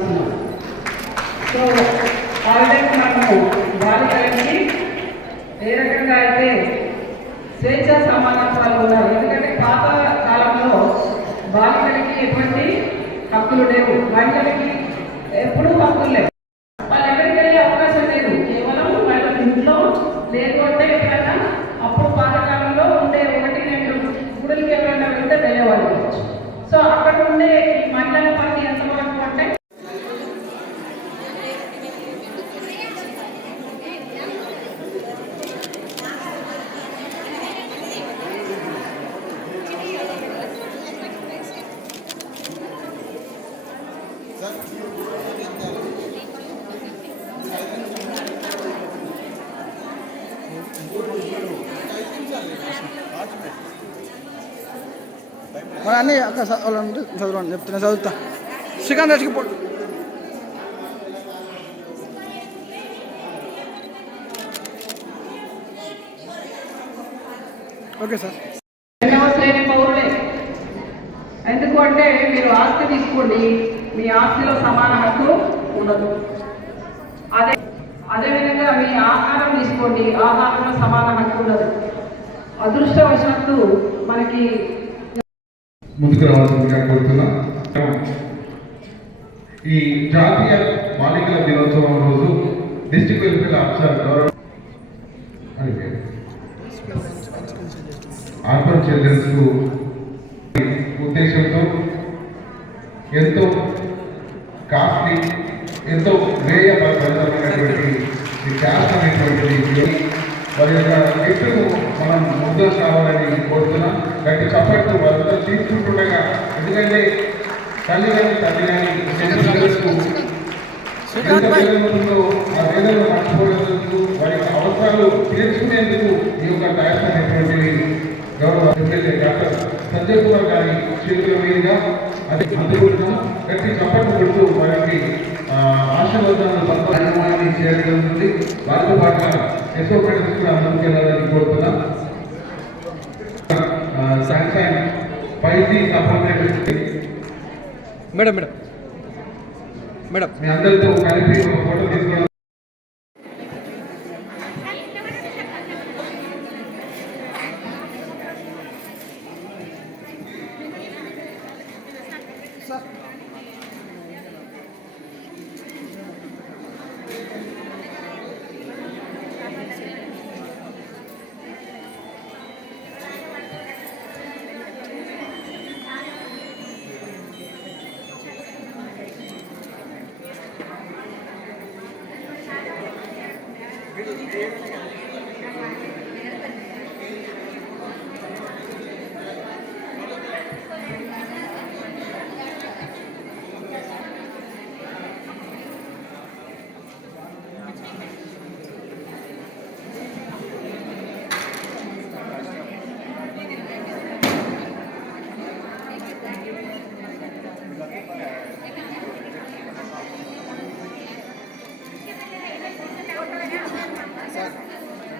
చేస్తున్నాం so already మనము బాలికలకి ఏ రకంగా అయితే స్వేచ్ఛ సమానత్వాలు ఉన్నారు. ఎందుకంటే పాత కాలంలో బాలికలకి ఎటువంటి హక్కులు లేవు. మహిళలకి ఎప్పుడూ హక్కులు లేవు. వాళ్ళు ఎక్కడికి అవకాశం లేదు. కేవలం వాళ్ళ ఇంట్లో లేదు మన అన్ని అక్కడ చదవాలంటే చదవండి చెప్తున్నా చదువుతా. శ్రీకాంత్ రెడ్డికి పో ఓకే సార్. రెండవ పౌరులే ఎందుకు అంటే మీరు ఆస్తి తీసుకోండి మీ ఆస్తిలో సమాన హక్కు ఉండదు. అదే అదేవిధంగా మీ ఆహారం తీసుకోండి ఆహారంలో సమాన హక్కు ఉండదు. అదృష్టవశాత్తు మనకి ముందుకు రావాల్సిందిగా కోరుతున్నా ఈ జాతీయ బాలికల దినోత్సవం రోజు డిస్టిక్ వెల్ఫేర్ ఆఫీసర్ గౌరవ అని పేరు. వారి యొక్క గిఫ్ట్ను మనం ముందు కావాలని కోరుతున్నాం. గట్టి చప్పట్లు వాళ్ళతో తీసుకుంటుండగా ఎందుకంటే తల్లి కానీ తల్లి కానీ ఆ వేదనను మర్చిపోయేందుకు వారి యొక్క అవసరాలు తీర్చుకునేందుకు ఈ యొక్క క్యాస్ట్ అనేటువంటిది గౌరవ ఎమ్మెల్యే డాక్టర్ సంజయ్ కుమార్ గారి చేతుల మీదుగా అది అందుకుంటున్నాం. గట్టి చప్పట్లు కొడుతూ వారికి ఆశీర్వాదాలను కార్యక్రమాన్ని చేయడం జరుగుతుంది వారితో పాటు ఎస్ఓ ఫ్రెండ్స్ కూడా ముందుకెళ్ళాలని కోరుతున్నాం శాంక్షన్ పైకి సపోర్ట్ మేడం మేడం. మేడం. మీ అందరితో కలిపి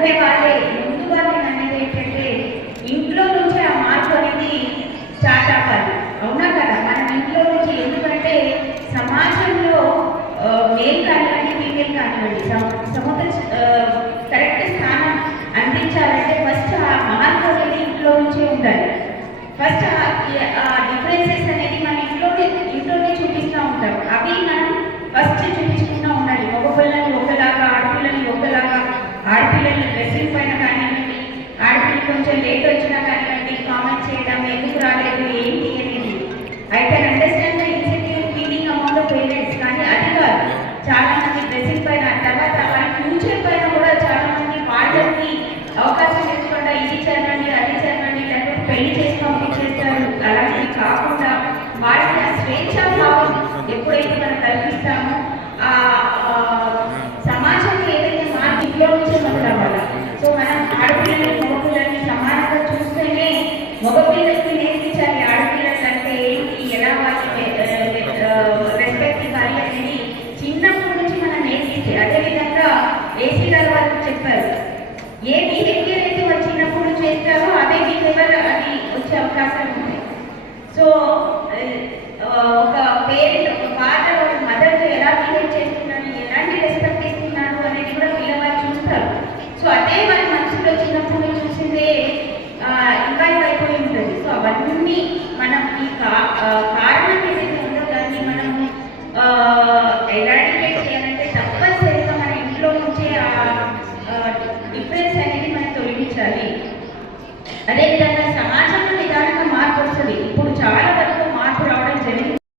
అనుకునే వాళ్ళే ముందుగా నేను అనేది ఏంటంటే ఇంట్లో నుంచి ఆ మార్పు అనేది స్టార్ట్ అవ్వాలి. అవునా కదా? మనం ఇంట్లో నుంచి ఎందుకంటే సమాజంలో మేల్ కానివ్వండి ఫీమేల్ కానివ్వండి సమ- సముద్ర కరెక్ట్ స్థానం అందించాలంటే ఫస్ట్ ఆ మార్పు అనేది ఇంట్లో నుంచే ఉండాలి. ఫస్ట్ కొంచెం లేట్ వచ్చినా కానివ్వండి కామెంట్ చేయడం ఎందుకు రాలేదు వచ్చే అవకాశం ఉంది సో ఒక పేరెంట్ ఒక ఫాదర్ ఒక మదర్తో ఎలా బిహేవ్ చేస్తున్నాను ఎలాంటి రెస్పెక్ట్ ఇస్తున్నాను అనేది కూడా పిల్లవారు చూస్తారు. సో అదే వాళ్ళ మనసులో చిన్నప్పుడు చూసిందే ఇంకా అయిపోయి ఉంటుంది. సో అవన్నీ మనం ఈ కా- ఆ, కారణం